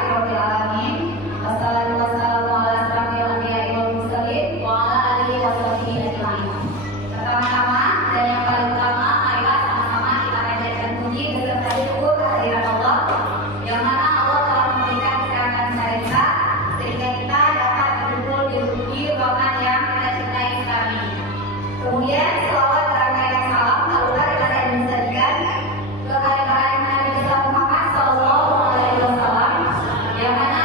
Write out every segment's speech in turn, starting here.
Alhamdulillahirabbil alamin. Wassalatu wassalamu ala asyrofil anbiya'i wal mursalin wa ala alihi washabihi ajmain. Pertama-tama dan yang paling utama, marilah sama-sama kita panjatkan puji beserta syukur kehadirat Allah, yang mana Allah telah memberikan kesehatan kita sehingga kita dapat berkumpul di ruangan yang kita cintai sekali. Kemudian selawat serangkaian salam taruhlah kita mensajikan ke hari Nabi Muhammad Sallallahu Alaihi Wasallam, yang mana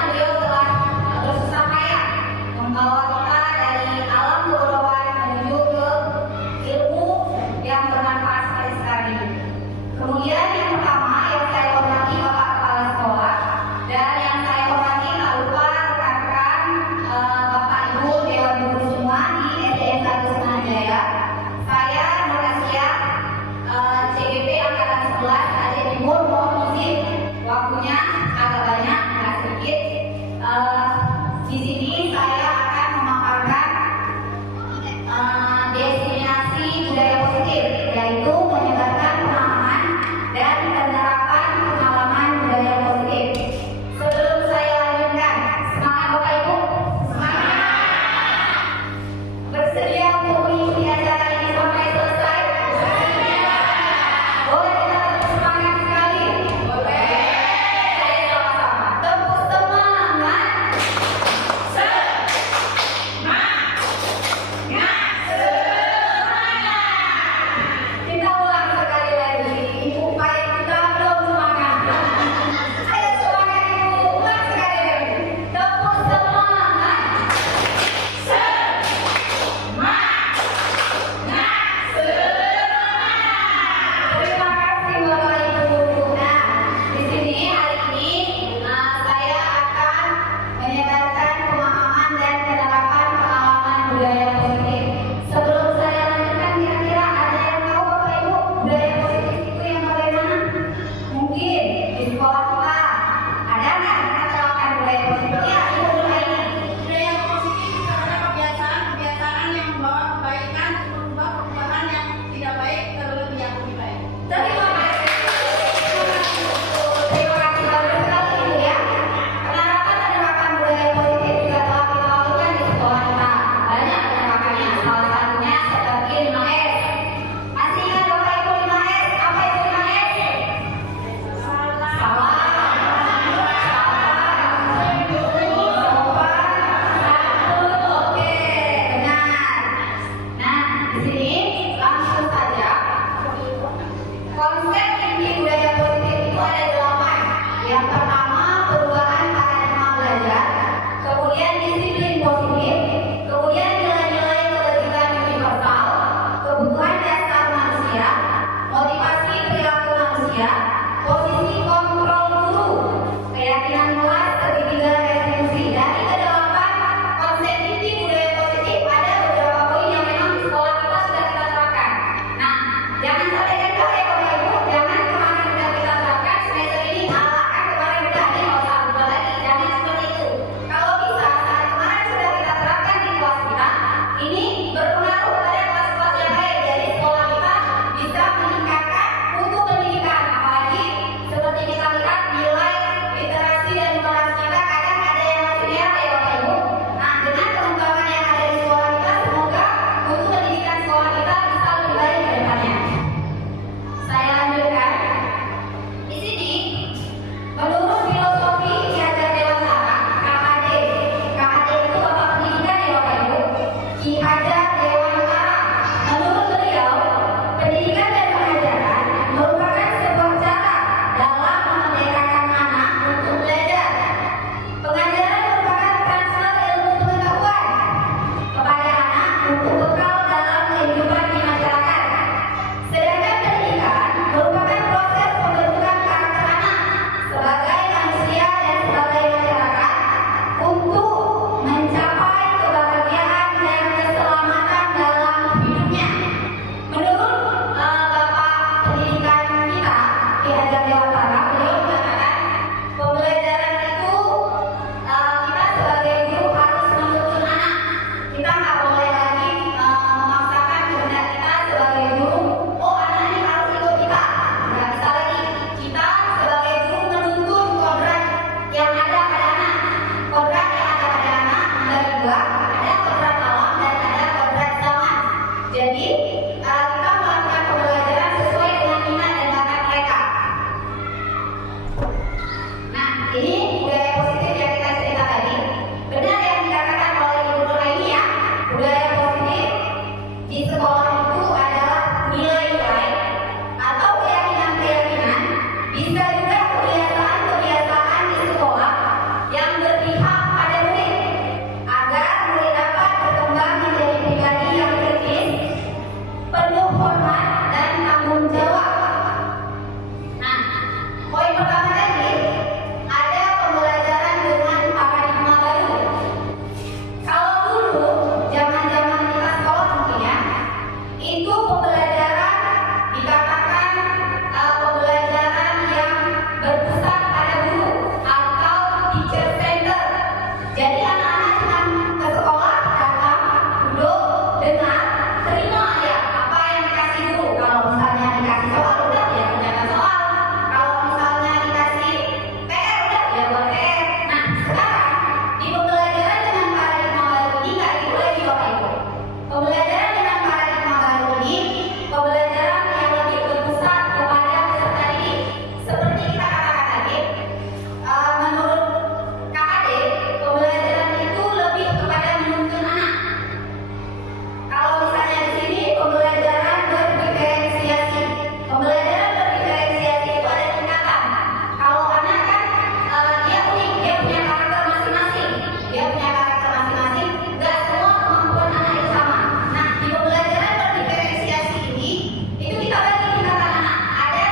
Culture Center. Jadi anak-anak cuma ke sekolah, datang, duduk, dengar, terima ya apa yang dikasih guru. Kalau misalnya dikasih soal, udah ya kerjakan soal. Kalau misalnya dikasih PR, udah ya buat PR. Nah, sekarang di pembelajaran dengan paradigma baru ini nggak gitu lagi Bapak Ibu. Pembelajaran dengan paradigma baru ini, pembelajaran yang lebih berpusat kepada peserta didik. Seperti kita katakan tadi, menurut KAD, pembelajaran itu lebih kepada menuntun anak. Kalau misalnya di sini pembelajaran berdiferensiasi. Pembelajaran berdiferensiasi itu ada tingkatan. Kalau anak kan dia unik, dia punya karakter masing-masing. Nggak semua kemampuan anak itu sama. Nah, di pembelajaran berdiferensiasi ini, itu kita bagi tingkatan anak. Ada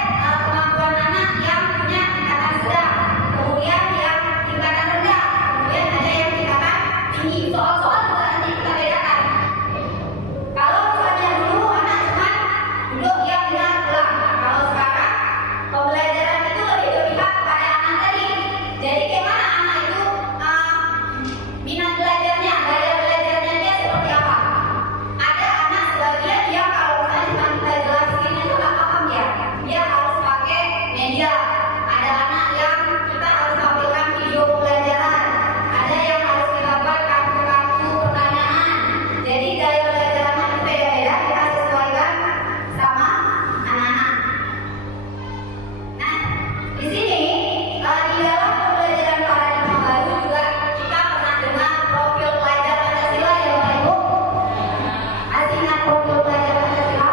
kemampuan anak yang punya tingkatan sedang, kemudian yang tingkatan rendah, kemudian ada yang tingkatan tinggi. Soal-soal juga nanti kita bedakan. Kalau misalnya dulu anak cuma duduk diam dengar pulang. Kalau sekarang pembelajaran itu lebih berpihak kepada anak tadi. Jadi gimana anak itu minat belajarnya, gaya belajarnya dia seperti apa? Ada anak sebagian yang kalau misalnya cuma kita jelasin itu nggak paham dia harus pakai media. Ada anak yang kita harus tampilkan video pembelajaran. Ada yang harus kita buat kartu-kartu pertanyaan. Jadi gaya belajarnya itu beda-beda, kita sesuaikan sama anak-anak. Nah, di sini di dalam pembelajaran paradigma baru juga kita pernah dengar profil pelajar Pancasila ya Bapak Ibu. Masih ingat profil pelajar Pancasila?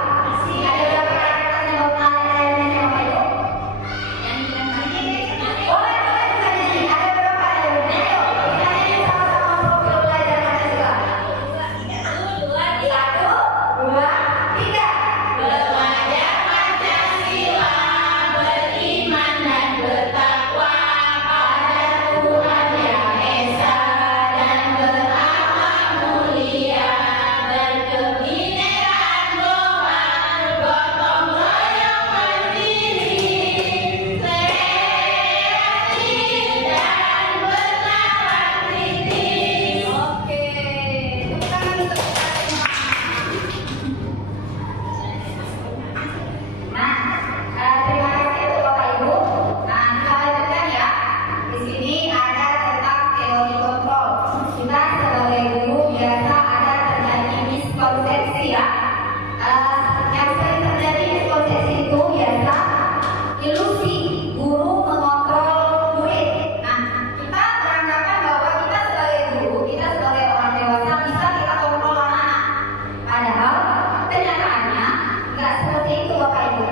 Ada berapa karakter yang Bapak elemennya Bapak Ibu? Boleh kita nyanyi. Ada berapa elemennya? Ayo kita nyanyi sama-sama profil pelajar Pancasila. 1, 2, 3. Belajar Pancasila, beriman dan bertakwa pada Tuhan Yang Esa dan berakhlak mulia, berkebinekaan global, gotong royong mandiri, kreatif dan bernalar kritis. Oke, tepuk tangan untuk kita semua. Nah, terima kasih untuk Bapak Ibu. Nah, kita lanjutkan ya. Di sini ada tentang teori kontrol. Kita sebagai guru biasa ada terjadi miskonsepsi ya. Yang sering terjadi miskonsepsi itu biasa ilusi guru mengontrol murid. Nah, kita beranggapan bahwa kita sebagai guru, kita sebagai orang dewasa bisa kita kontrol anak-anak. Padahal kenyataannya nggak seperti itu Bapak Ibu.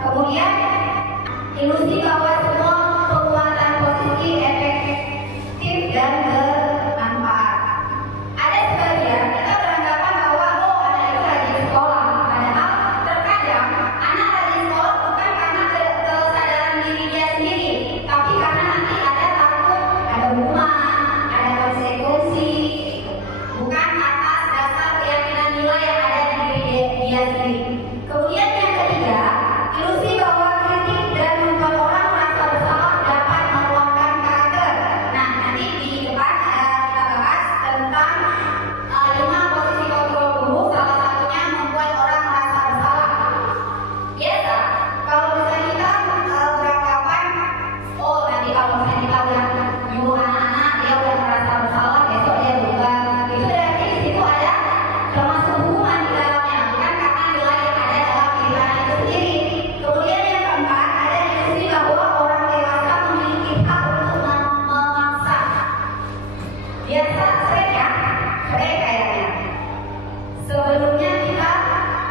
Kemudian ilusi bahwa semua penguatan posisi efektif dan bermanfaat. Ada sebagian kita beranggapan bahwa anak itu rajin sekolah. Padahal terkadang anak rajin sekolah bukan karena kesadaran diri dia sendiri, tapi karena nanti ada takut, ada hukuman, ada konsekuensi, bukan atas dasar keyakinan nilai yang ada di diri dia sendiri. Kemudian yang ketiga, ilusi bahwa kritik dan membuat orang merasa bersalah dapat meluangkan karakter. Nah, nanti di depan kita bahas tentang 5 posisi kontrol guru, salah satunya membuat orang merasa bersalah. Biasa, kalau misalnya kita beranggapan, nanti kalau misalnya kita udah nyuruh anak-anak, dia udah merasa bersalah, besok dia berubah. Itu berarti di situ ada termasuk hukuman di dalamnya, bukan karena nilai yang ada dalam kehidupan itu sendiri. Kemudian yang keempat, ada ilusi bahwa orang dewasa memiliki hak untuk memaksa. Biasa sering kayaknya. Sebelumnya kita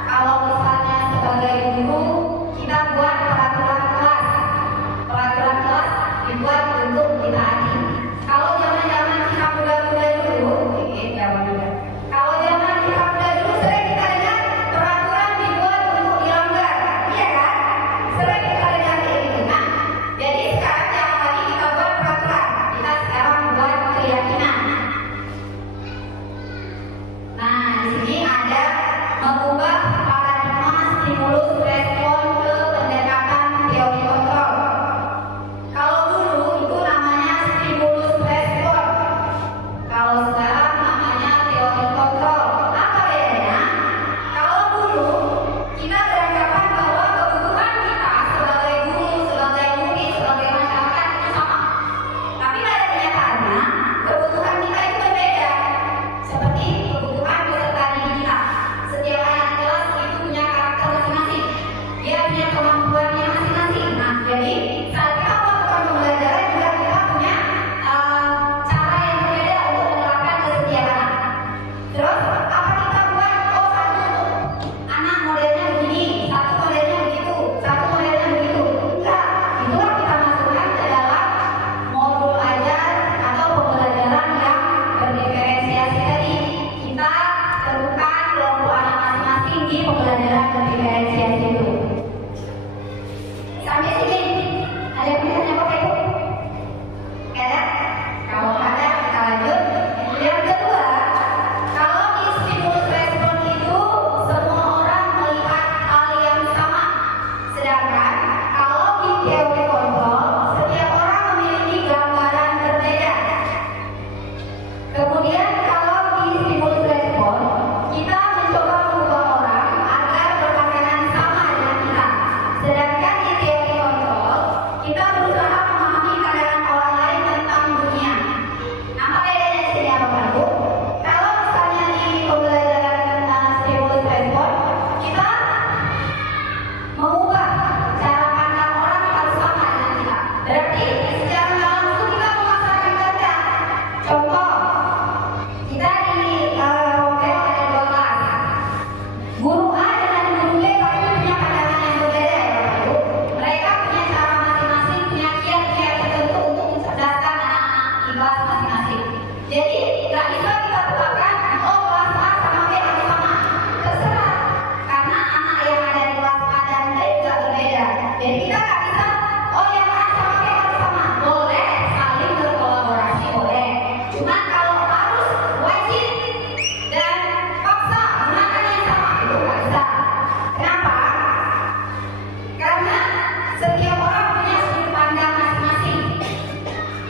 kalau misalnya sebagai guru kita buat peraturan kelas dibuat untuk ditaati. Kalau zaman-zaman kita muda-muda dulu, kalau zaman kita muda dulu sering kita dengar peraturan dibuat untuk dilanggar, iya kan? Sering kita dengar kayak gitu. Nah, jadi sekarang jangan lagi kita buat peraturan, kita sekarang buat keyakinan. Nah, di sini ada mengubah paradigma stimulus respon ke pendekatan teori kontrol. Kalau dulu itu namanya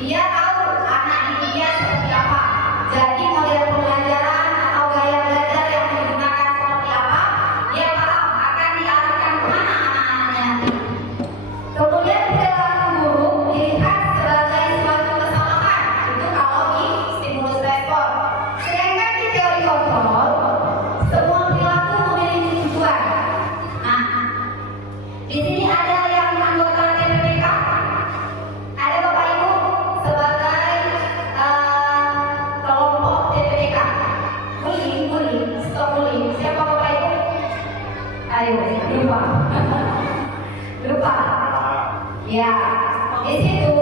Dia tahu anak didik dia seperti apa. Jadi model pembelajaran atau gaya belajar yang digunakan seperti apa, dia paham akan diarahkan kemana anak-anaknya nanti. Kemudian perilaku guru dilihat sebagai suatu kesalahan itu kalau di stimulus respon. Sedangkan di teori kontrol, semua perilaku memiliki tujuan. Nah, di sini ada yang anggota TPPK, ada Bapak Ibu sebagai kelompok TPPK. Bullying, stop bullying. Siapa Bapak Ibu? Ayo, lupa. Lupa. Ya, di situ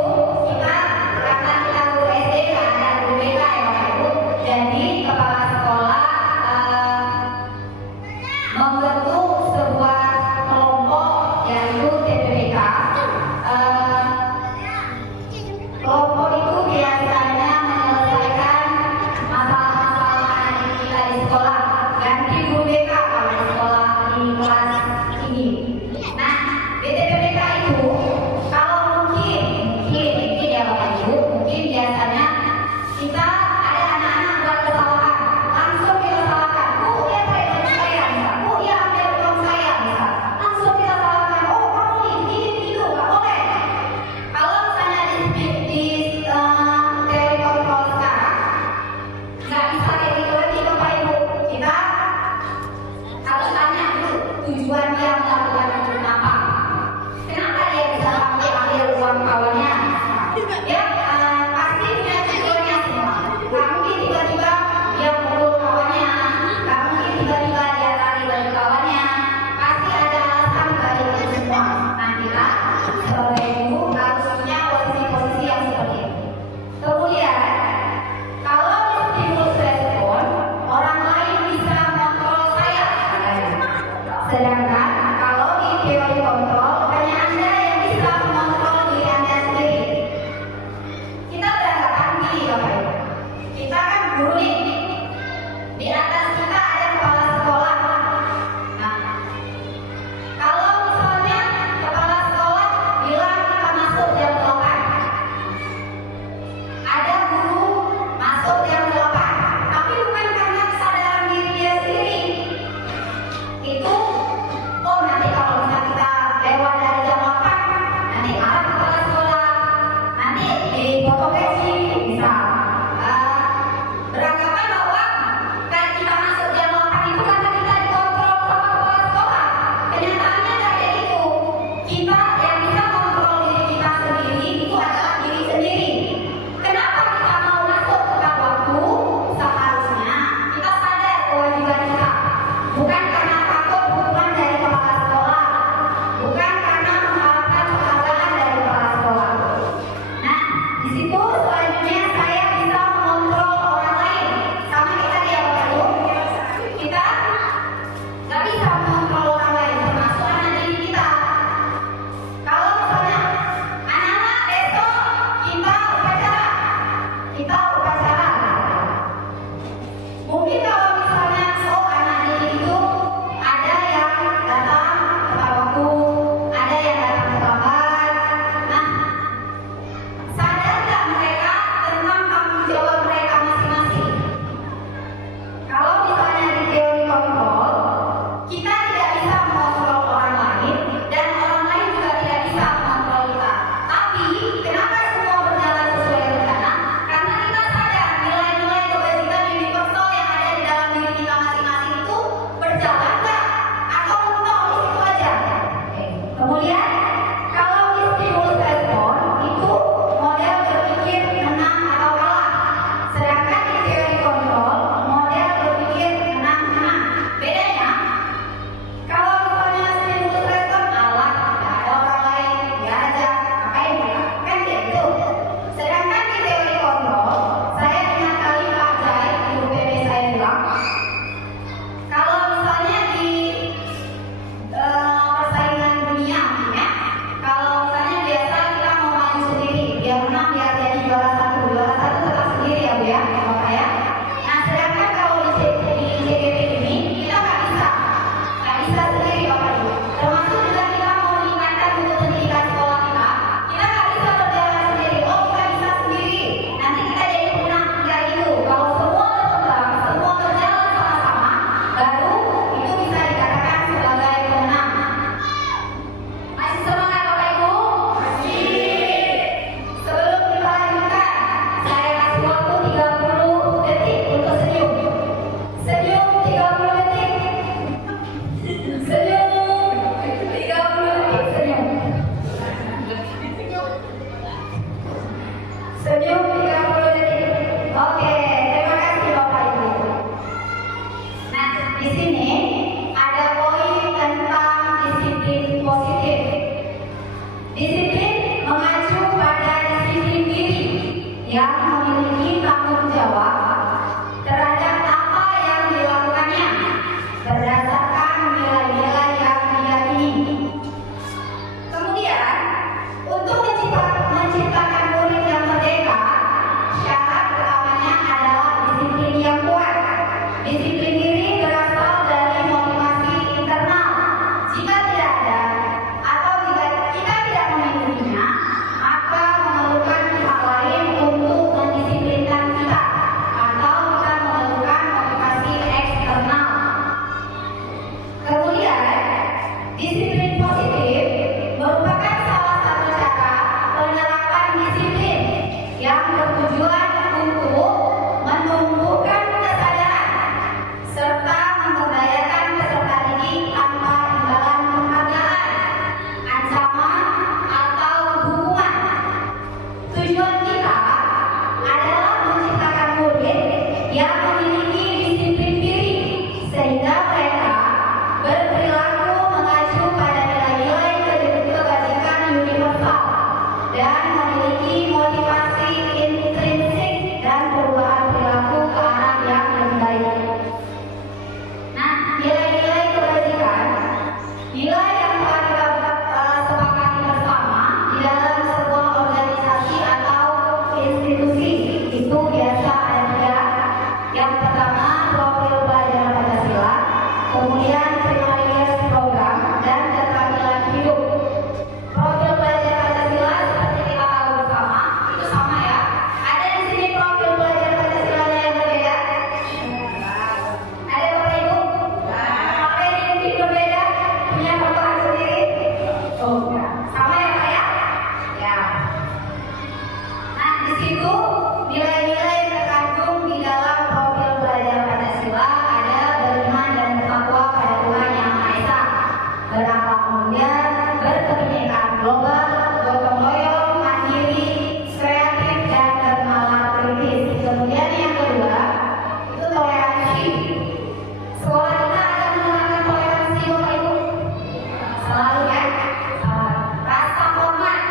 kita karena kita guru SD nggak ada guru BK ya Bapak Ibu. Jadi kepala sekolah membentuk sebuah kelompok yaitu TPPK. Kelompok itu biasanya menyelesaikan masalah-masalah anak didik kita di sekolah. Ganti guru BK kalau di sekolah di kelas ini. Nah, di TPPK itu kalau mungkin ya Bapak Ibu, mungkin biasanya kita ada anak-anak buat kesalahan, langsung kita salahkan. Bu, dia preman saya, misal. Bu, dia ambil uang saya, misal. Langsung kita salahkan. Oh, kamu ini gitu, nggak boleh. Kalau misalnya di teori kontrol sekarang, nggak bisa kayak gitu lagi Bapak Ibu. Kita harus tanya dulu tujuan dia melakukan itu kenapa. Kenapa dia bisa ambil uang kawannya? Ya, pasti punya tujuannya semua. Nggak mungkin tiba-tiba dia pukul kawannya, nggak mungkin tiba-tiba dia tarik baju kawannya. Pasti ada alasan dari itu semua. Nah, kita sebagai guru harus punya posisi-posisi yang seperti itu. Kemudian, kalau di stimulus respon, orang lain bisa mengontrol saya, katanya. Sedangkan kalau di teori kontrol, hanya Anda yang bisa mengontrol diri Anda sendiri. Kita beranggapan gini Bapak Ibu. Kita kan guru nih. Di atas kita ada kepala sekolah. Nah, kalau misalnya kepala sekolah bilang kita masuk jam 8, ada guru masuk jam 8, tapi bukan karena kesadaran diri dia sendiri. Itu, oh nanti kalau misalnya kita lewat dari jam 8, nanti marah kepala sekolah, nanti dipotong gaji, misal. Beranggapan bahwa kan kita masuk jam 8 itu karena kita dikontrol sama kepala sekolah. Kenyataannya nggak kayak gitu. Kita yang bisa kontrol diri kita sendiri itu adalah diri sendiri. Kenapa kita mau masuk tepat waktu? Seharusnya kita sadar kewajiban kita. Bukan karena takut hukuman dari kepala sekolah, bukan karena mengharapkan penghargaan dari kepala sekolah. Nah, di situ selanjutnya saya bisa mengontrol orang lain. Sama kita dia Bapak Ibu. Kita nggak bisa mengontrol orang lain, termasuk anak didik kita. Kalau misalnya anak-anak besok kita upacara. Mungkin kalau misalnya anak didik itu ada yang datang tepat waktu, ada yang datang terlambat. Nah, sadar nggak mereka yang memiliki tanggung jawab terhadap apa yang dilakukannya berdasarkan nilai-nilai yang diyakini. Kemudian, untuk menciptakan murid yang merdeka, syarat utamanya adalah disiplin yang kuat. Disiplin diri berasal dari motivasi internal. Jika tidak ada atau jika kita tidak memilikinya, maka memerlukan pihak lain untuk mendisiplinkan kita, atau kita memerlukan motivasi eksternal. Kemudian, disiplin positif merupakan salah satu cara penerapan disiplin yang bertujuan untuk menumbuhkan kesadaran serta memberdayakan peserta didik tanpa imbalan penghargaan, ancaman, atau hukuman. Tujuan kita adalah menciptakan murid yang memiliki disiplin diri sehingga mereka berperilaku mengacu pada nilai-nilai kebajikan universal dan memiliki motivasi intrinsik dan perubahan perilaku ke arah yang lebih baik. Nah, nilai-nilai kebajikan, nilai yang telah kita sepakati bersama di dalam sebuah organisasi atau institusi itu biasa ada tiga. Yang pertama, profil pelajaran Pancasila, kemudian prioritas program, dan keterampilan hidup. Profil pelajaran Pancasila seperti kita tahu bersama, itu sama ya. Ada di sini profil pelajaran Pancasila yang berbeda? Ada Bapak Ibu? Apa yang mungkin berbeda? Punya peraturan sendiri? Oh, enggak. Sama ya Pak ya? Ya. Nah, di situ nilai-nilai yang terkandung di dalam profil pelajaran Pancasila ada beriman dan bertakwa pada Tuhan Yang Maha Esa, berakhlak mulia, berkebinekaan global, gotong royong, mandiri, kreatif, dan bernalar kritis. Kemudian yang kedua itu toleransi. Sekolah kita akan menerapkan toleransi Bapak Ibu selalu ya. Rasa hormat,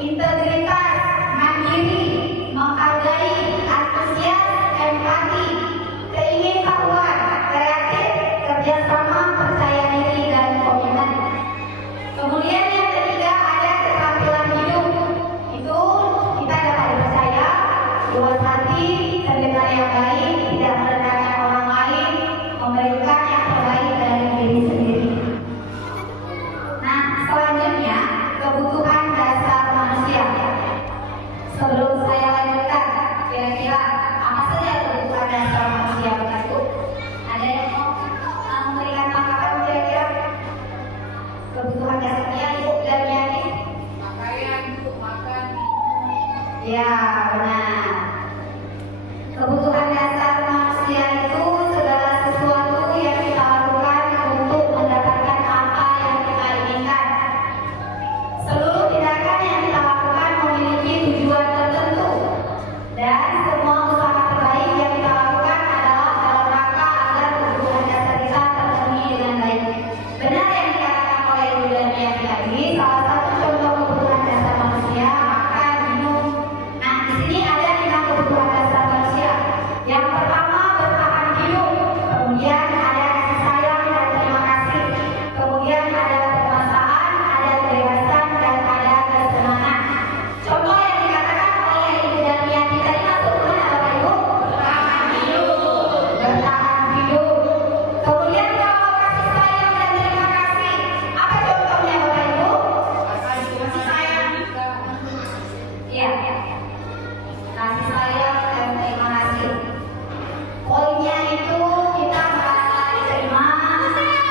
integritas, mandiri, menghargai, antusias, empati, keingintahuan, kreatif, kerjasama, percaya diri, dan komitmen. Kemudian yang ketiga ada keterampilan hidup. Itu kita dapat dipercaya, luas hati, terdengar yang baik, tidak merendahkan orang lain, memberikan yang terbaik dari diri sendiri. Nah, selanjutnya kebutuhan dasar manusia. Sebelum saya lanjutkan, kira-kira apa saja kebutuhan dasar manusia Bapak Ibu? Ada yang mau memberikan tanggapan kira-kira? Kebutuhan dasarnya Ibu dan Yani? Pakaian, untuk makan, Ya, benar. Kebutuhan dasar manusia itu segala sesuatu yang kita lakukan untuk mendapatkan apa yang kita inginkan. Seluruh tindakan yang kita lakukan memiliki tujuan tertentu, dan semua usaha terbaik yang kita lakukan adalah dalam rangka agar kebutuhan dasar kita terpenuhi dengan baik. Benar yang dikatakan oleh Ibu dan Yani tadi, salah satu contoh kebutuhan dasar manusia makan, minum. Nah, di sini ada 5 kebutuhan dasar manusia. Yang pertama, bertahan hidup. Kemudian ada kasih sayang dan terima kasih. Kemudian ada permasaan, ada kebebasan, dan ada kesenangan. Contoh yang dikatakan oleh Ibu dan Yani tadi masuk mana Bapak Ibu? bertahan hidup. Bertahan hidup. Kemudian kalau kasih sayang dan terima kasih, apa contohnya Bapak Ibu? Kasih sayang. Iya. Kasih sayang dan terima kasih. Poinnya itu kita merasa diterima,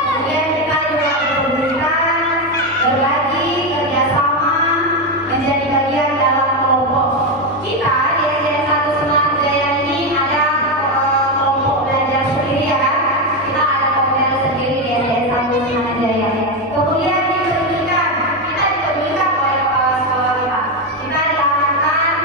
kemudian kita juga berberikan, berbagi, kerjasama, menjadi bagian dalam kelompok. Kita di SDN 1 Semarang Jaya ini ada kelompok belajar sendiri ya kan? Kita ada komunitas sendiri di SDN 1 Semarang Jaya. Kemudian diberikan, kita diberikan oleh kepala sekolah kita. Kita diarahkan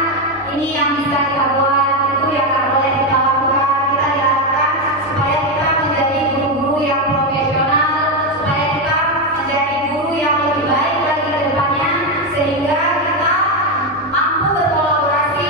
ini yang bisa kita buat, itu yang nggak boleh kita lakukan. Kita diarahkan supaya kita menjadi guru-guru yang profesional, supaya kita menjadi guru yang lebih baik lagi ke depannya, sehingga kita mampu berkolaborasi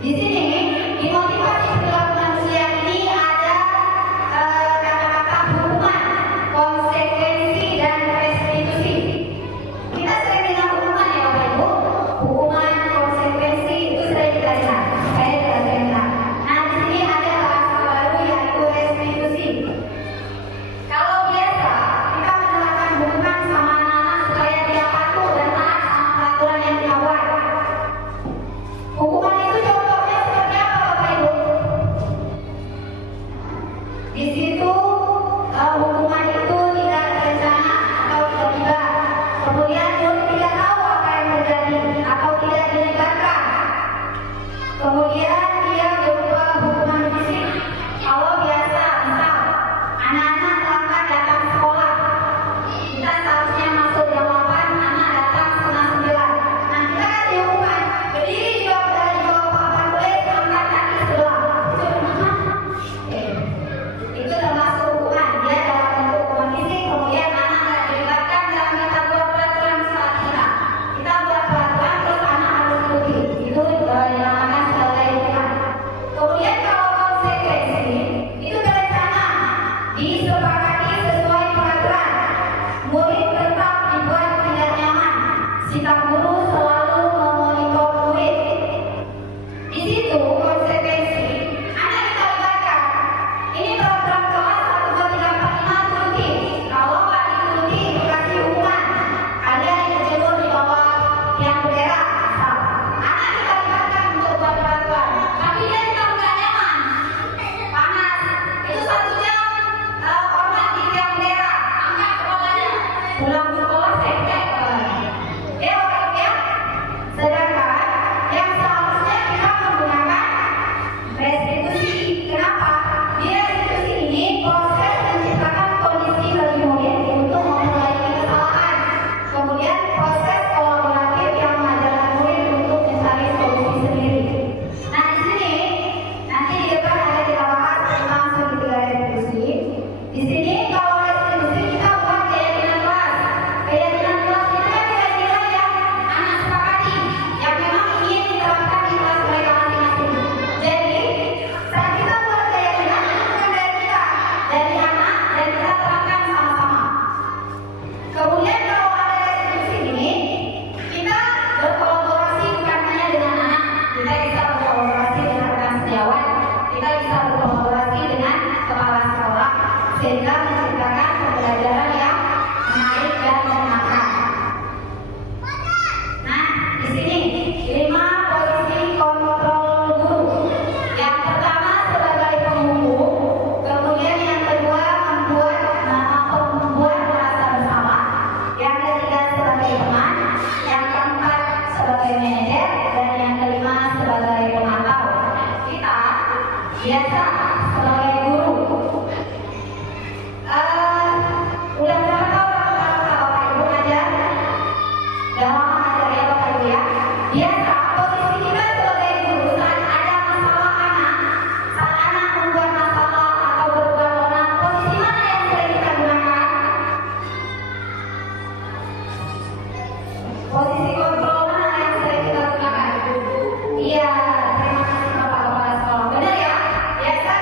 Di sini di motivasi perilaku manusia ini ada kata-kata hukuman, konsekuensi dan restitusi. Kita sering dengar hukuman ya Bapak Ibu. Hukuman, konsekuensi itu sering kita dengar. Saya juga sering dengar. Nah di sini ada bahasa baru yaitu restitusi. Kalau biasa kita menerapkan hukuman sama anak-anak supaya dia patuh dan taat sama peraturan yang kita buat. Hukuman itu contohnya seperti apa Bapak Ibu? Di situ hukuman itu tidak terencana atau tiba-tiba. Kemudian murid tidak tahu apa yang terjadi atau tidak dilibatkan. Kemudian dia berupa hukuman fisik. Kalau biasa misal anak-anak terlambat datang sekolah, kita seharusnya masuk jam 8, anak datang setengah 9. Nah kita kasih hukuman berdiri dari bawah papan tulis, angkat kaki sebelah. Itu termasuk hukuman. Dia dalam bentuk hukuman fisik. Kemudian anak tidak dilibatkan dalam kita buat peraturan sekolah kita. Kita buat peraturan terus anak harus ikuti. Itu dinamakan sebagai hukuman. Kemudian kalau konsekuensi itu berencana, disepakati sesuai peraturan. Murid tetap dibuat tidak nyaman. Sikap guru selalu memonitor murid. Di situ konsekuensi anak kita libatkan. Ini peraturan kelas 1, 2, 3, 4, 5 turuti. Kalau nggak dituruti dikasih hukuman. Ada yang berjemur di bawah yang bendera. Anak kita libatkan untuk buat peraturan. Tapi dia juga nggak nyaman. Panas. Itu 1 jam hormat di tiang bendera. Angkat kepalanya. Pulang sekolah cek-cek kepalanya. Ya Bapak Ibu ya. Sedangkan yang seharusnya kita menggunakan restitusi. Kenapa? Di restitusi ini proses menciptakan kondisi bagi murid untuk memperbaiki kesalahan. Kemudian proses kolaboratif yang mengajarkan murid untuk mencari solusi sendiri. Nah di sini nanti di depan ada kita bahas tentang segitiga restitusi. Di sini kalau restitusi kita buat keyakinan kelas. Keyakinan kelas itu kan kira-kira yang anak sepakati, yang memang ingin diterapkan di kelas mereka masing-masing. Jadi saat kita buat keyakinan itu bukan dari kita, dari anak, dan kita terapkan sama-sama. Kemudian kalau ada restitusi ini, kita berkolaborasi bukan hanya dengan anak, kita bisa berkolaborasi dengan rekan sejawat, kita bisa berkolaborasi dengan kepala sekolah, sehingga menciptakan pembelajaran yang menarik dan menyenangkan. Nah, di sini 5 posisi kontrol guru. Yang pertama sebagai penghubung, kemudian yang kedua membuat rasa bersalah, yang ketiga sebagai teman, yang keempat sebagai manajer, dan yang kelima sebagai pemantau. Kita biasa sebagai guru. Udah berapa tahun Bapak Ibu ngajar? Udah lama ngajar ya Bapak Ibu ya? Biasa posisi kita sebagai guru saat ada masalah anak, saat anak membuat masalah atau berbuat onar, posisi mana yang sering kita gunakan? Posisi kontrol mana yang sering kita gunakan? Iya, terima kasih Bapak Kepala Sekolah. Benar ya? Biasa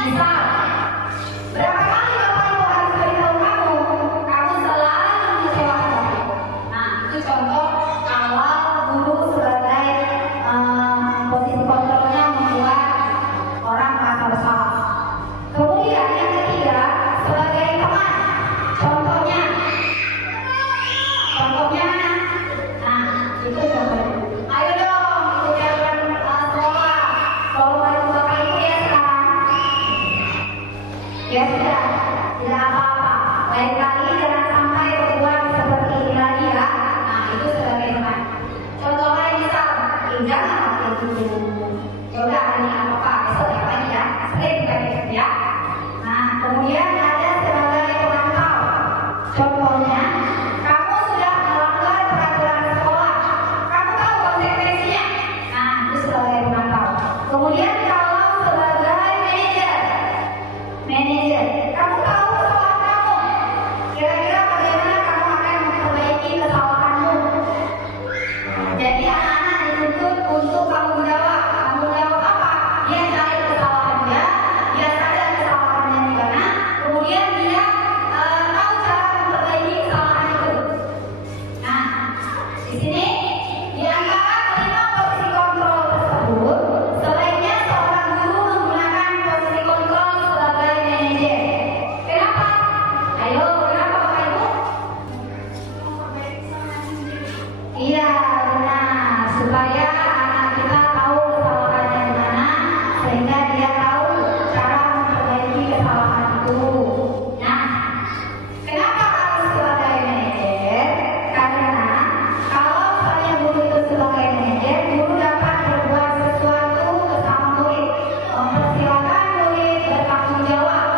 Misal, berapa kali Bapak Ibu harus beritahu kamu, kamu selalu mengecewakan Bapak Ibu. Nah, itu contoh kalau guru sebagai posisi kontrolnya membuat orang merasa bersalah. Kemudian yang ketiga, sebagai teman. Contohnya, nah, itu contohnya. Ayo dong, ikut aturan sekolah. Kalau mau Bapak Ibu ya sekarang. Ya sudah, tidak apa-apa. Lain kali jangan sampai berbuat seperti ini lagi ya. Nah, itu sebagai teman. Contoh lain misal, jangan pakai itu. Ya udah, ini apa-apa, besok ya lagi ya. Sering dipakai ya. Nah, kemudian ada sebagai pemantau. Contohnya, kamu sudah melanggar peraturan sekolah. Kamu tahu konsekuensinya. Nah, itu sebagai pemantau. Kemudian kalau sebagai manajer, kamu tahu kesalahan kamu. Kira-kira bagaimana kamu akan memperbaiki kesalahanmu? Jadi anak-anak dituntut untuk kamu jawab. Kamu jawab apa? Dia cari kesalahan dia sadar kesalahannya di mana, kemudian dia tahu cara memperbaiki kesalahan itu. Nah, di sini di antara kelima posisi kontrol tersebut, sebaiknya seorang guru menggunakan posisi kontrol sebagai manajer. Kenapa? Ayo, kenapa Bapak Ibu? Iya, benar. Supaya anak kita tahu kesalahannya di mana, sehingga dia tahu cara memperbaiki kesalahan itu. Nah, kenapa harus sebagai manajer? Karena kalau saya guru itu sebagai manajer, guru dapat berbuat sesuatu bersama murid, mempersilahkan murid bertanggung jawab,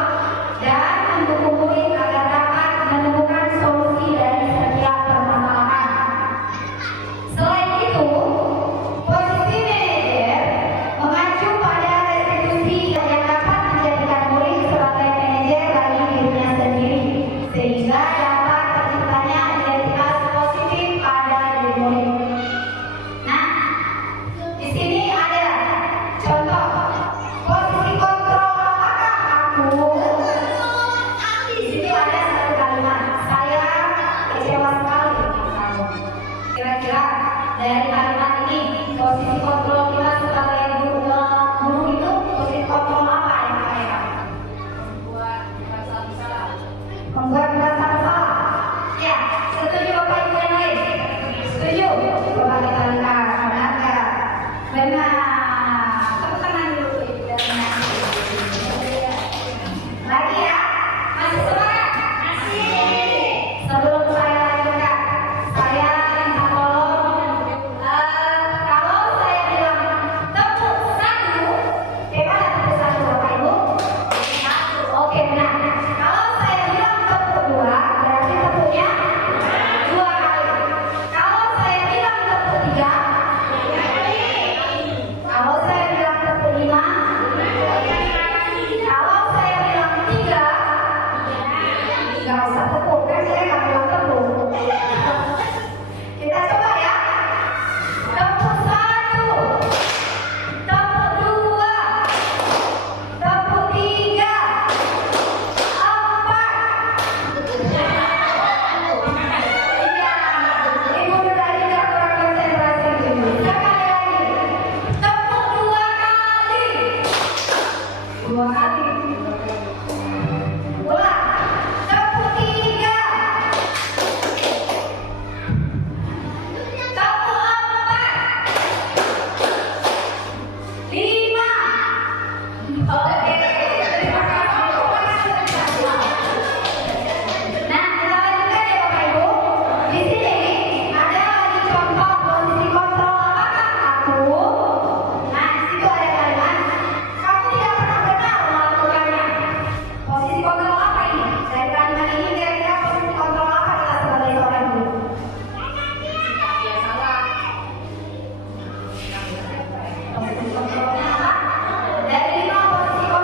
dan mendukung murid agar dapat menemukan solusi dari setiap permasalahan. Selain itu, posisi manajer mengacu pada restitusi yang dapat menjadikan murid sebagai manajer bagi dirinya sendiri, sehingga dapat terciptanya identitas positif pada diri murid. Nah, di sini ada contoh posisi kontrol. Apakah aku? Di sini ada satu kalimat, saya kecewa sekali dengan kamu. Kira-kira dari kalimat ini, posisi kontrol kita sebagai guru itu posisi kontrol apa yang kita lakukan? Buat merasa bersalah. Membuat merasa bersalah. Ya, setuju Bapak Ibu yang lain? Setuju? Coba kita lihat, benar nggak? Benar. Tepuk tangan dulu Ibu dan Anak. Lagi ya? Masih semangat? Masih. Sebelum saya lanjutkan, saya minta tolong, kalau saya bilang tepuk satu, bagaimana tepuk satu Bapak Ibu? Oke, benar. Kalau saya bilang tepuk dua, berarti tepuknya dua kali. Kalau saya bilang tepuk tiga, kalau saya bilang tepuk lima, kalau saya bilang tiga, nggak usah tepuk, kan saya nggak bilang tepuk. Kita coba ya. Tepuk satu, tepuk dua, tepuk tiga, empat. Iya, Ibu dari nggak kurang konsentrasi dulu. Sekali lagi, tepuk dua kali. Dua kali. Ulang. Tepuk tiga. Tepuk empat. Lima. Oke. Terima kasih. Nah, kita lanjutkan ya Bapak Ibu. Di sini ada lagi contoh posisi kontrol. Apakah aku? Nah, di situ ada kalimat, kamu tidak pernah benar melakukannya. Posisi kontrol apa ini? Dari kalimat ini kira-kira posisi kontrol apa kita sebagai seorang guru? Dia salah. Posisi kontrolnya apa? Dari 5 posisi kontrol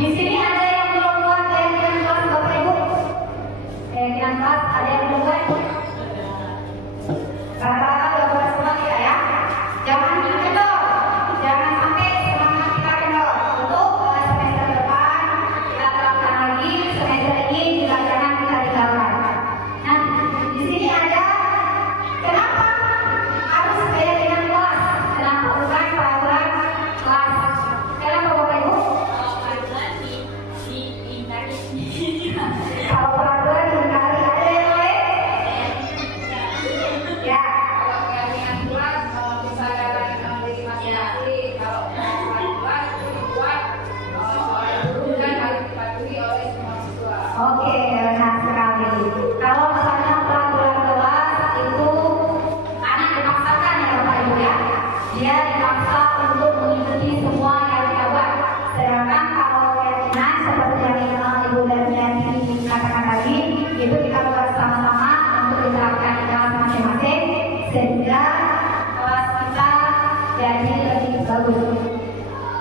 Di sini ada yang belum buat keyakinan kelas Bapak Ibu? Keyakinan kelas ada yang belum buat? Rata-rata udah buat semua kita ya. Jangan kendor, jangan sampai semangat kita kendor. Untuk semester depan kita terapkan lagi, semester ini juga jangan kita tinggalkan. Nah, di sini ada kenapa harus keyakinan kelas? Kenapa bukan peraturan kelas? Kenapa Bapak Ibu? Kalau peraturan diingkari, ada yang lain? Ya. Kalau keyakinan kelas kesadaran diri masing-masing. Kalau peraturan kelas itu dibuat oleh guru dan harus dipatuhi oleh semua siswa. Oke, benar sekali. Kalau misalnya peraturan kelas itu anak dipaksakan ya Bapak Ibu ya, dia dipaksa untuk mengikuti semua yang kita buat. Sedangkan kalau keyakinan seperti yang Ibu dan Yanti katakan tadi, itu kita buat sama-sama untuk diterapkan di kelas masing-masing sehingga kelas kita jadi lebih bagus.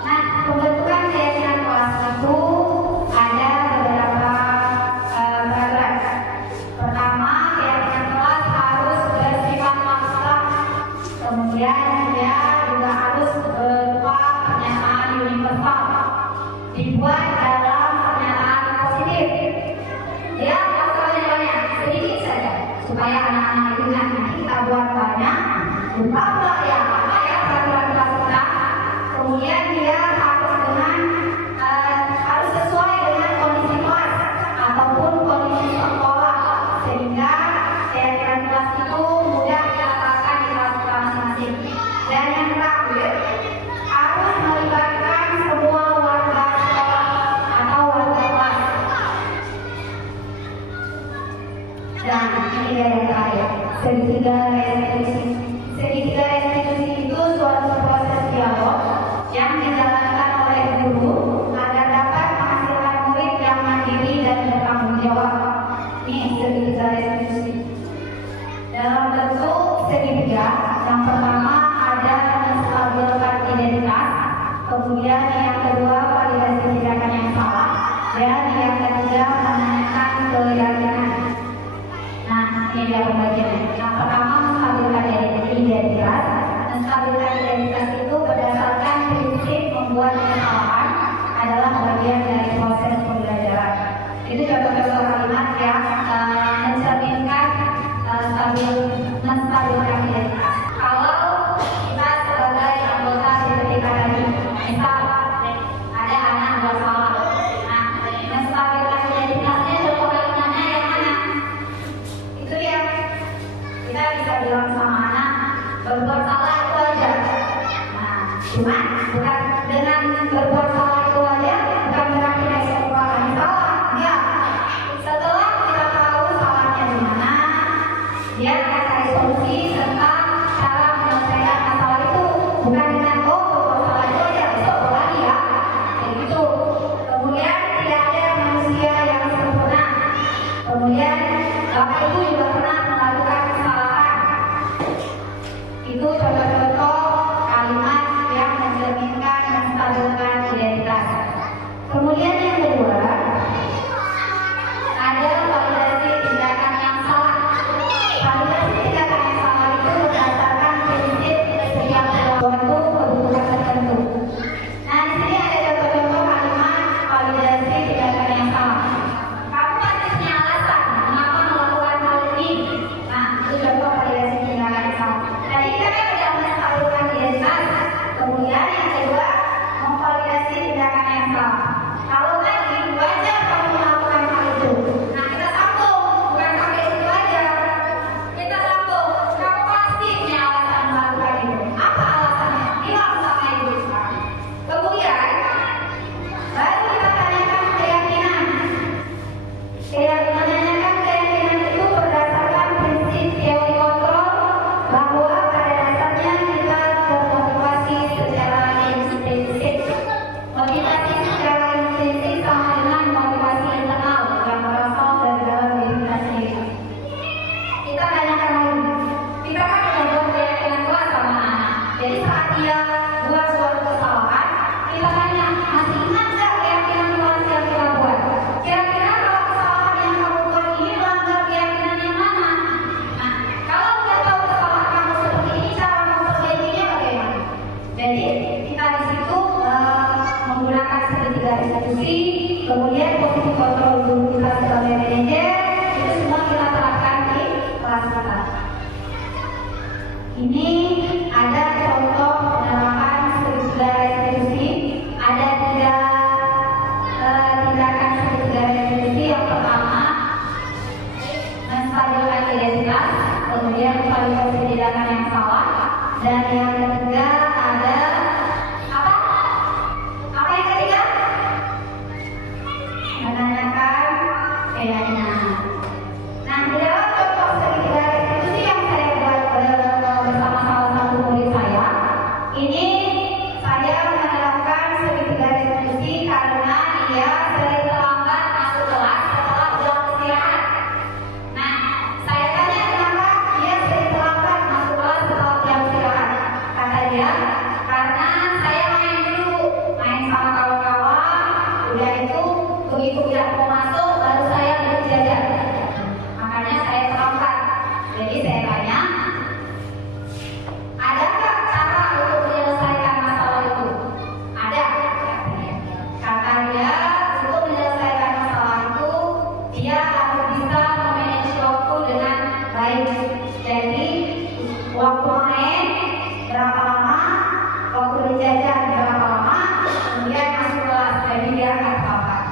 Nah, pembentukan keyakinan kelas itu ada beberapa peraturan. Pertama, keyakinan kelas harus bersifat abstrak. Kemudian dia juga harus berupa pernyataan universal. Dibuat dalam pernyataan positif. Dia pasalnya banyak, sedikit saja supaya anak-anak itu nanti kita buat banyak. Lupa pula ya apa ya peraturan kelas kita. Kemudian dia harus dengan harus sesuai dengan kondisi kelas ataupun kondisi sekolah sehingga keyakinan kelas itu mudah diterapkan di kelas kita masing-masing. Dan yang terakhir harus melibatkan semua warga sekolah atau warga kelas. Dan ini dia yang terakhir, segitiga restitusi. Segitiga restitusi itu suatu proses dialog yang dijalankan oleh guru agar dapat menghasilkan murid yang mandiri dan bertanggung jawab. Ini segitiga restitusi. Dalam bentuk segitiga, yang pertama ada menstabilkan identitas, kemudian yang kedua validasi tindakan yang salah, dan yang ketiga menanyakan keyakinan. Nah, ini dia pembagiannya. Yang pertama menstabilkan identitas. Menstabilkan identitas itu berdasarkan prinsip membuat kesalahan adalah bagian dari proses pembelajaran. Itu contoh-contoh kalimat yang mencerminkan menstabilkan identitas. Kalau kita sebagai anggota BPK tadi, misal ada anak buat salah, nah menstabilkan identitasnya contoh kalimatnya yang mana? Itu dia. Kita bisa bilang sama anak berbuat salah itu aja. Nah, cuma bukan dengan kemudian posisi kontrol guru kita sebagai manajer, itu semua kita terapkan di kelas kita. Ini ada contoh penerapan segitiga restitusi. Ada tiga tindakan segitiga restitusi. Yang pertama, menstabilkan identitas, kemudian menstabilkan tindakan yang salah, dan yang ketiga ada apa? Apa yang ketiga? Menanyakan keyakinan. Nah, di dalam contoh segitiga restitusi yang saya buat bersama salah satu murid saya, ini saya menerapkan segitiga restitusi karena dia sering terlambat masuk kelas setelah jam istirahat. Nah, saya tanya kenapa dia sering terlambat masuk kelas setelah jam istirahat. Kata dia, karena saya main dulu, main sama kawan-kawan, udah itu begitu tidak mau masuk, baru saya beli jajan. Makanya saya terlambat. Jadi saya tanya, adakah cara untuk menyelesaikan masalah itu? Ada, katanya. Kata dia, untuk menyelesaikan masalah itu, dia harus bisa memanage waktu dengan baik. Jadi, waktu main berapa lama, waktu berjajan berapa lama, kemudian masuk kelas. Jadi dia nggak terlambat.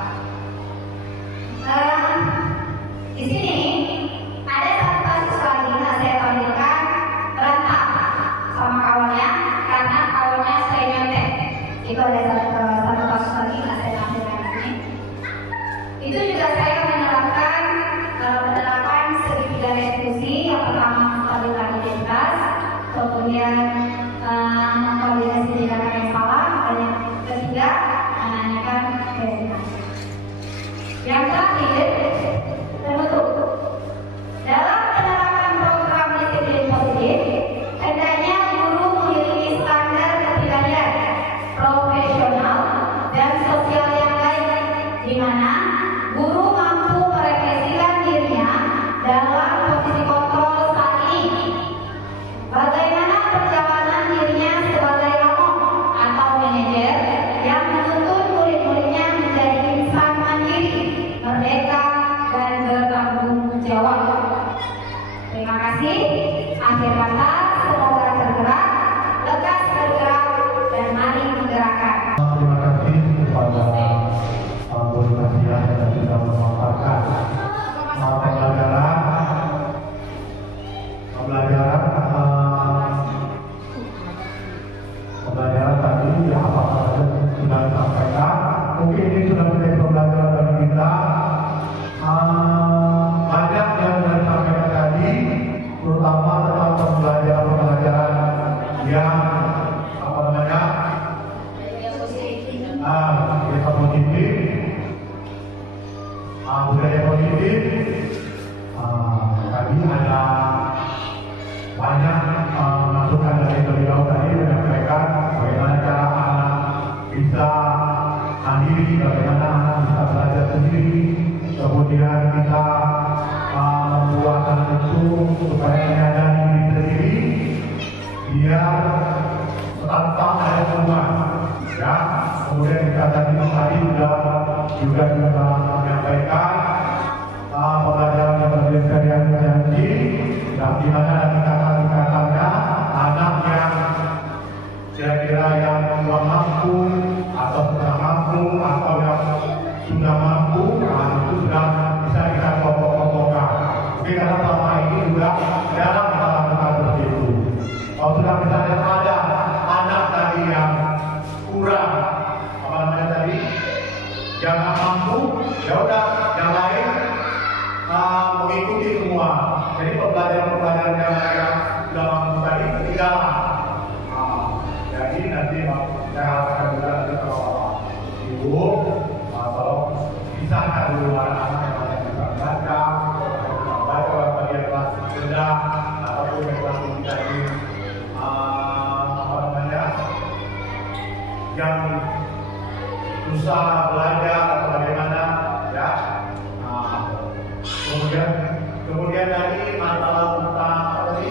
Di sini ada satu kasus lagi yang saya tampilkan, berantak sama kawannya karena kawannya sering nyontek. Itu ada satu kasus lagi yang saya tampilkan di sini. Itu juga saya menerapkan penerapan segitiga restitusi. Yang pertama, menstabilkan identitas, kemudian mengkoordinasi tindakan yang salah, dan yang ketiga, menanyakan keyakinan. Yang terakhir, terbentuk. Dalam penerapan program disiplin positif, hendaknya guru memiliki standar kepribadian profesional dan sosial yang baik, di mana guru mampu merefleksikan dirinya dalam posisi kontrol saat ini. Bagaimana perjalanan dirinya sebagai romo atau manajer yang menuntun murid-muridnya menjadi insan mandiri, merdeka, dan bertanggung jawab. Terima kasih. Akhir kata, semoga tergerak, lekas bergerak, dan mari menggerakkan. Terima kasih kepada guru kajian yang sudah memaparkan pembelajaran tadi ya apa saja sudah disampaikan. Mungkin ini sudah menjadi pembelajaran bagi kita. Banyak yang sudah disampaikan tadi, terutama tentang pembelajaran yang apa namanya kita positif, budaya positif. Tadi ada banyak masukan dari beliau tadi menyampaikan bagaimana cara anak bisa mandiri, bagaimana anak bisa belajar sendiri, kemudian kita membuat anak itu supaya menyadari diri sendiri, biar tanpa ada beban, ya. Kemudian kita tadi juga menyampaikan pelajaran yang terdiri dari janji, dan di mana ada kata-katanya anak yang kira-kira yang belum mampu atau sudah mampu atau yang sudah mampu, itu sudah bisa kita kelompok-kelompokkan. Mungkin karena selama ini juga dalam kita lakukan seperti itu. Kalau sudah misalnya ada anak tadi yang kurang, apa namanya tadi, yang nggak mampu, ya udah yang lain mengikuti semua. Jadi pembelajaran yang mereka sudah mampu tadi ketinggalan. Jadi nanti saya harapkan juga nanti kalau ibu atau bisa dulu anak-anak yang bisa baca bagian kelas rendah ataupun kelas tinggi tadi, apa namanya, yang susah belajar atau bagaimana, ya. Kemudian tadi masalah tentang apa tadi?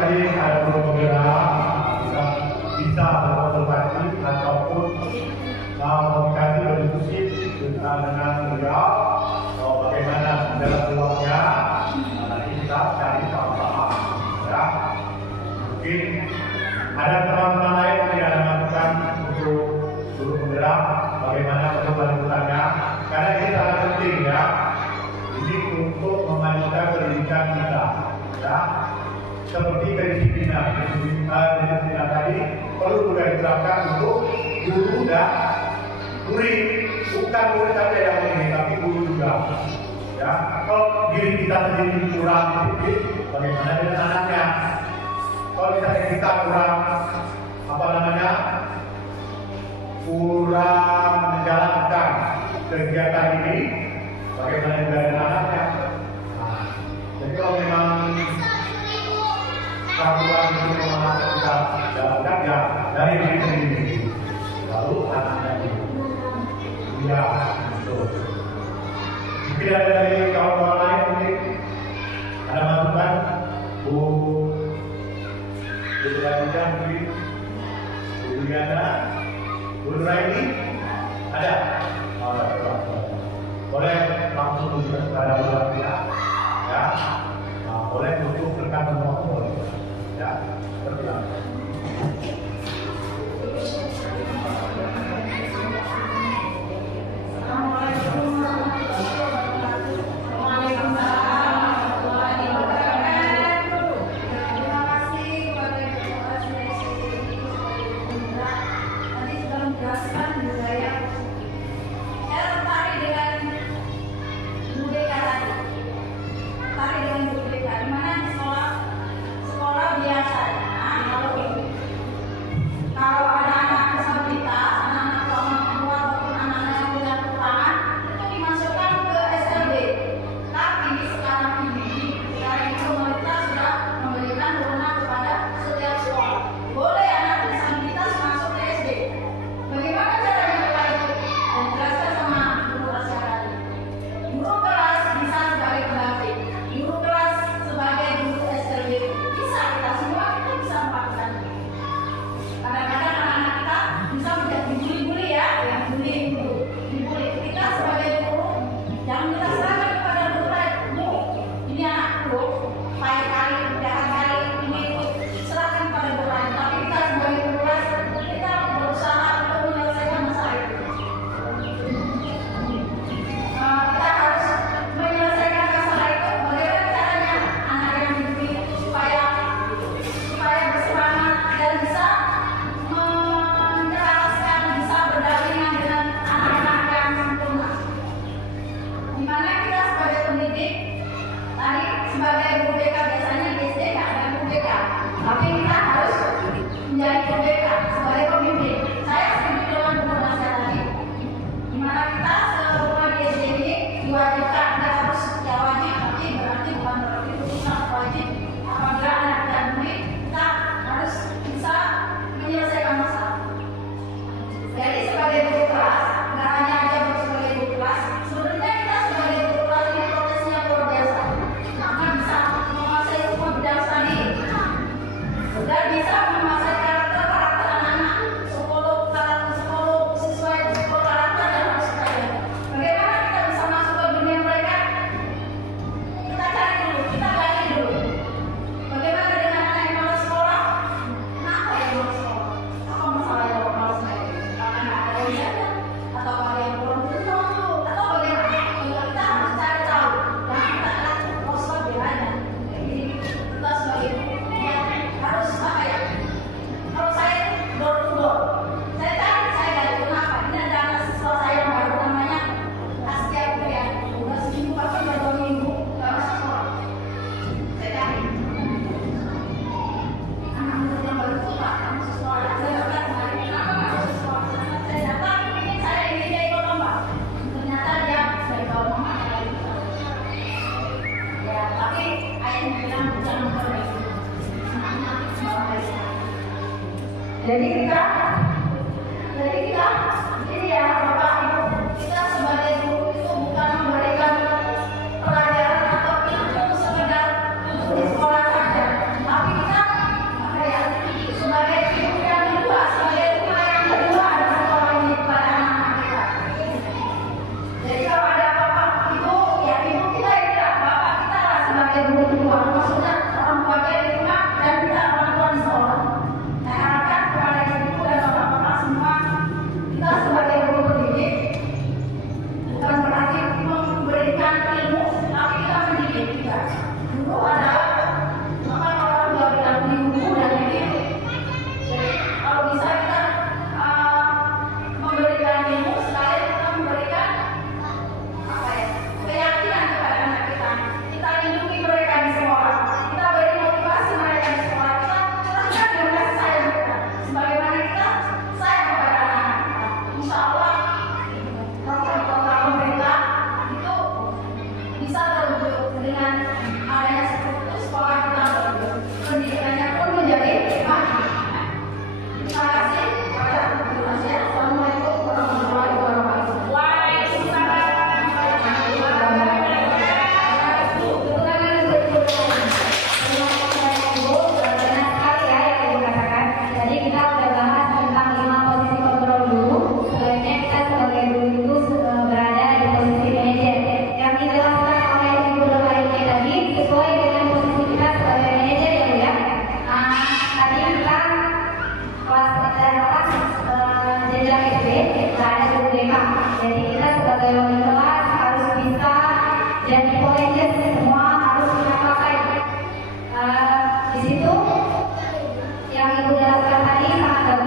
tadi ada guru penggerak bisa berkonsultasi ataupun komunikasi berdiskusi dengan beliau bagaimana dalam ruangnya nanti kita cari sama-sama ya. Mungkin ada teman-teman lain yang tidak melakukan untuk guru penggerak bagaimana untuk lanjutannya, karena ini sangat penting ya. Ini untuk memajukan pendidikan kita ya. Seperti kedisiplinan tadi perlu juga diterapkan untuk guru dan murid, bukan murid saja yang ini, tapi guru juga ya. Kalau diri kita sendiri kurang disiplin, bagaimana dengan anaknya? Kalau misalnya kita kurang kurang menjalankan kegiatan ini, bagaimana dengan anaknya? Nah, jadi kalau memang peraturan itu memang kita jalankan ya dari diri sendiri, lalu anaknya itu ya betul. Mungkin ada dari kawan-kawan lain mungkin ada masukan Bu Radita mungkin Bu Juliana, Bu Nuraini ada? Boleh langsung menunjukkan kepada Bu Radita ya. Boleh untuk rekan semua boleh ya, berbilang. Jadi kita ini ya Bapak Ibu, kita sebagai guru itu bukan memberikan pelajaran atau ilmu sekedar untuk di sekolah saja, tapi kita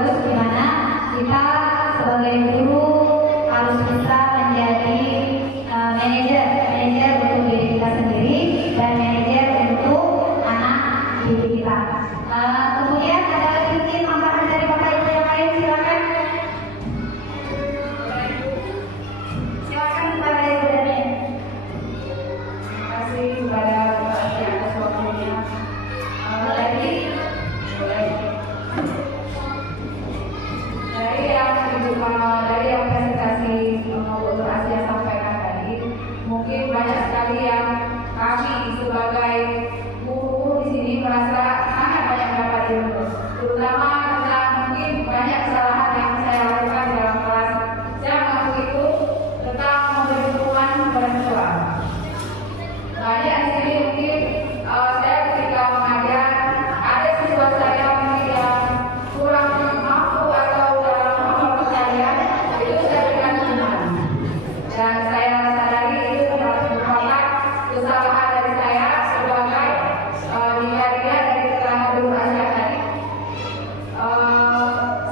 bagus di mana kita sebagai guru harus bisa menjadi manajer untuk diri kita sendiri dan manajer untuk anak didik kita. Kemudian ada lagi mungkin tambahan dari Bapak Ibu yang lain, silakan. Silakan kepada Ibu Dani. Terima kasih kepada Bapak Ibu atas waktunya. Dari yang presentasi Dr. Asia sampaikan tadi, mungkin banyak sekali yang kami sebagai guru di sini merasa sangat banyak mendapat ilmu, terutama tentang mungkin banyak kesalahan yang saya lakukan dalam kelas. Saya mengaku itu tentang memberi dukungan kepada siswa. Banyak di sini mungkin saya ketika mengajar ada siswa saya mungkin yang kurang mampu atau dalam hal pencarian itu saya berikan dukungan. Dan saya sadari itu merupakan kesalahan dari saya sebagai dikarinya dari keterangan guru Asia tadi.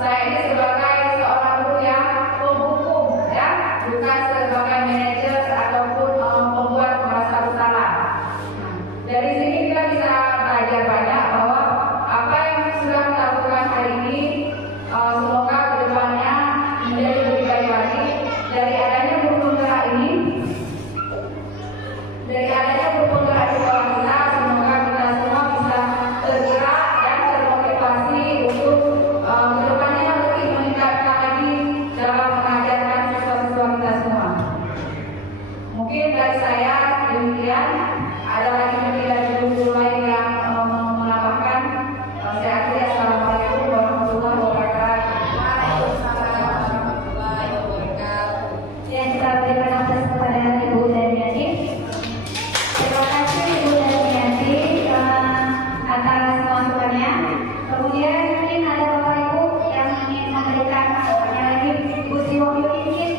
Saya ini sebagai seorang guru yang penghukum, ya, bukan sebagai manajer ataupun pembuat merasa bersalah. Dari sini kita bisa belajar banyak bahwa apa yang sudah kita lakukan hari ini semoga kedepannya menjadi lebih baik lagi. Dari adanya guru penggerak ini, dari adanya guru penggerak di sekolah kita, semoga kita semua bisa tergerak dan termotivasi untuk kedepannya lebih meningkatkan lagi dalam mengajarkan siswa-siswa kita semua. Mungkin dari saya demikian. Ada lagi mungkin dari guru-guru lain yang menambahkan. Saya akhiri. Assalamualaikum warahmatullahi wabarakatuh. Yang kita berikan akses kepada Ibu Daniati. Terima kasih Ibu Daniati atas masukannya. Kemudian mungkin ada Bapak Ibu yang ingin memberikan masukannya lagi. Ibu Siwogi mungkin.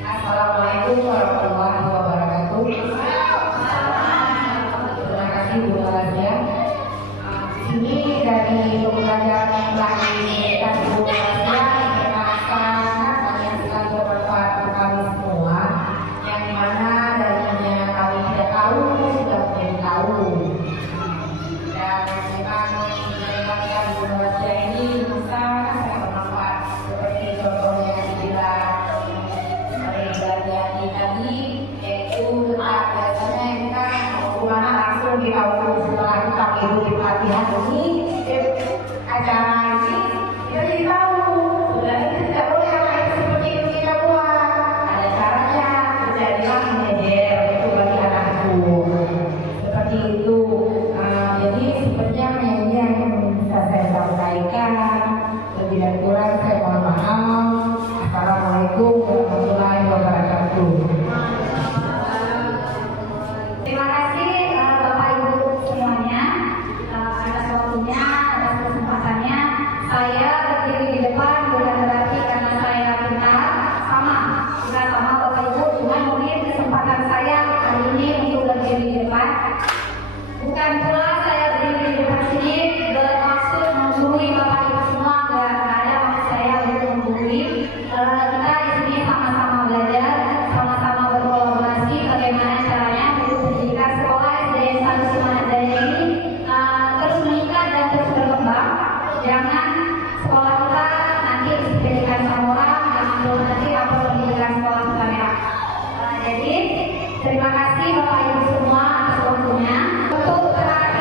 Assalamualaikum warahmatullahi wabarakatuh. Terima kasih Bu Asia. Di sini dari pembelajaran kami dan Bu Asia merasa banyak sekali bermanfaat untuk kami semua. Yang dimana darinya kami tidak tahu sudah menjadi tahu. Dan memang mendapatkan Bu Asia ini sangat bermanfaat seperti contohnya yang dibilang dari tadi, yaitu biasanya kita kemana langsung kita setelah kita hidup di pelatihan ini acara ini kita jadi tahu sebenarnya itu tidak boleh apa itu seperti itu kita buat ada caranya terjadilah manajer itu bagi anakku seperti itu. Jadi sepertinya ini yang bisa saya sampaikan, lebih dan kurang saya mohon maaf. Assalamualaikum warahmatullahi wabarakatuh. Terima kasih Bapak Ibu semuanya atas waktunya, atas kesempatannya. Saya berdiri di depan bukan berarti karena saya pintar, bukan sama Bapak Ibu, cuma mungkin kesempatan saya hari ini untuk berdiri di depan. Bukan pula saya berdiri di depan sini bermaksud menggurui Bapak Ibu semua, nggak ada maksud saya untuk menggurui. Kita di sini sama-sama belajar, sama-sama berkolaborasi bagaimana caranya untuk pendidikan sekolah dari instansi Manadaya ini terus meningkat dan terus berkembang. Jangan sekolah kita nanti pendidikan Samora, jangan dulu nanti apa pendidikan sekolah kita merah. Jadi terima kasih Bapak Ibu semua atas waktunya. Untuk terakhir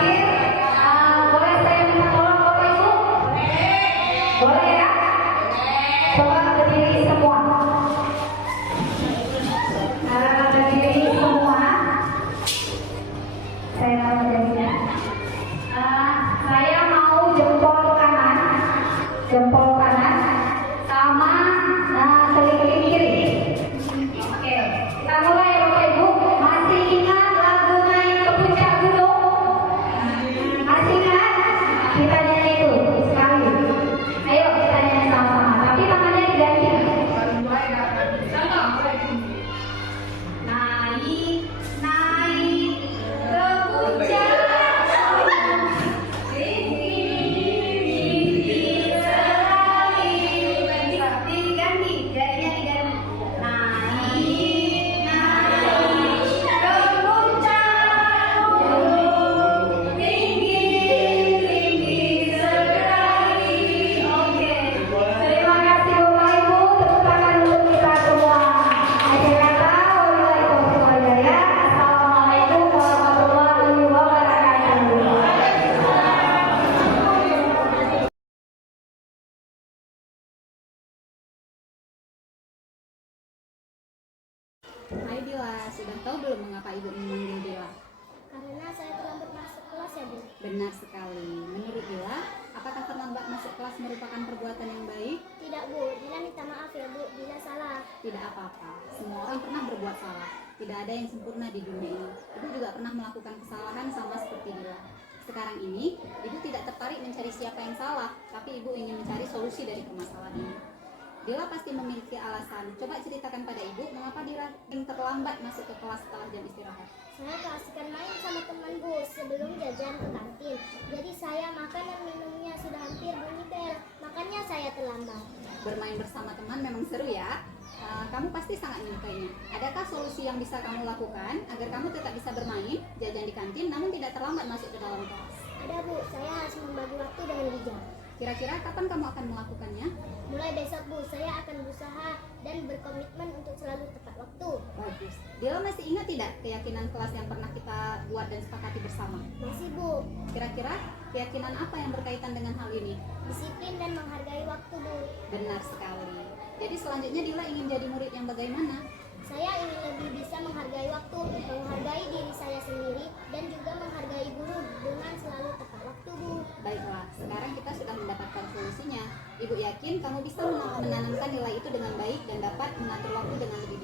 Hai Dila, sudah tahu belum mengapa Ibu memanggil Dila? Karena saya terlambat masuk kelas ya, Bu. Benar sekali. Menurut Dila, apakah terlambat masuk kelas merupakan perbuatan yang baik? Tidak, Bu. Dila minta maaf ya, Bu. Dila salah. Tidak apa-apa. Semua orang pernah berbuat salah. Tidak ada yang sempurna di dunia ini. Ibu juga pernah melakukan kesalahan sama seperti Dila. Sekarang ini, Ibu tidak tertarik mencari siapa yang salah, tapi Ibu ingin mencari solusi dari permasalahan ini. Dila pasti memiliki alasan. Coba ceritakan pada Ibu mengapa Dila ingin terlambat masuk ke kelas setelah jam istirahat. Saya keasikan main sama teman, Bu, sebelum jajan ke kantin. Jadi saya makan dan minumnya sudah hampir bunyi bel. Makanya saya terlambat. Bermain bersama teman memang seru ya. Kamu pasti sangat menyukainya. Adakah solusi yang bisa kamu lakukan agar kamu tetap bisa bermain, jajan di kantin, namun tidak terlambat masuk ke dalam kelas? Ada, Bu. Saya harus membagi waktu dengan bijak. Kira-kira kapan kamu akan melakukannya? Mulai besok, Bu, saya akan berusaha dan berkomitmen untuk selalu tepat waktu. Bagus. Dila masih ingat tidak keyakinan kelas yang pernah kita buat dan sepakati bersama? Masih, Bu. Kira-kira keyakinan apa yang berkaitan dengan hal ini? Disiplin dan menghargai waktu, Bu. Benar sekali. Jadi selanjutnya Dila ingin jadi murid yang bagaimana? Saya ingin lebih bisa menghargai waktu, menghargai diri saya sendiri, dan juga menghargai guru dengan selalu tepat waktu, Bu. Baiklah, sekarang kita sudah mendapatkan solusinya. Ibu yakin kamu bisa menanamkan nilai itu dengan baik dan dapat mengatur waktu dengan lebih